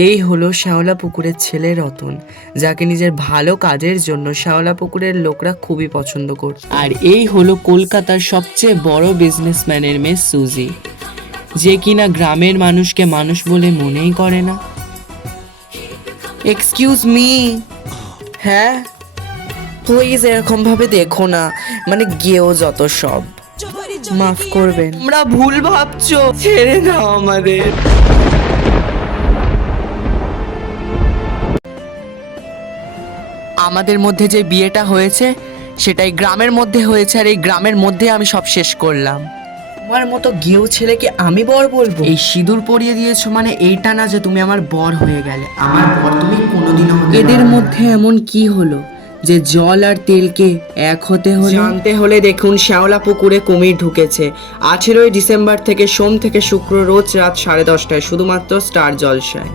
এই হলো শ্যাওলা পুকুরের ছেলে রতন, যাকে নিজের ভালো কাজের জন্য শ্যাওলা পুকুরের লোকরা খুবই পছন্দ করত। আর এই হলো কলকাতার সবচেয়ে বড় বিজনেসম্যানের মেয়ে সুজি, যে কিনা গ্রামের মানুষকে মানুষ বলে মনেই করে না। Excuse me. হ্যাঁ, প্লিজ এরকম ভাবে দেখো না, মানে গেও যত সব। মাফ করবেন, আমরা ভুল ভাবছো, ছেড়ে দাও আমাদের। আমাদের মধ্যে যে বিয়েটা হয়েছে সেটাই গ্রামের মধ্যে হয়েছে, আর এই গ্রামের মধ্যে আমি সব শেষ করলাম। তোমার মতো গেও ছেলেকে আমি বর বলবো? এই সিঁদুর পরিয়ে দিয়েছো মানে এইটা না যে তুমি আমার বর হয়ে গেলে। আমার বর তুমি কোনোদিনও হতে পারবে না। এদের মধ্যে এমন কি হলো যে জল আর তেলকে এক হতে হলো? জানতে হলে দেখুন শ্যাওলা পুকুরে কুমির ঢুকেছে 18ই ডিসেম্বর থেকে সোম থেকে শুক্র রোজ রাত 10:30টায় শুধুমাত্র স্টার জলসায়।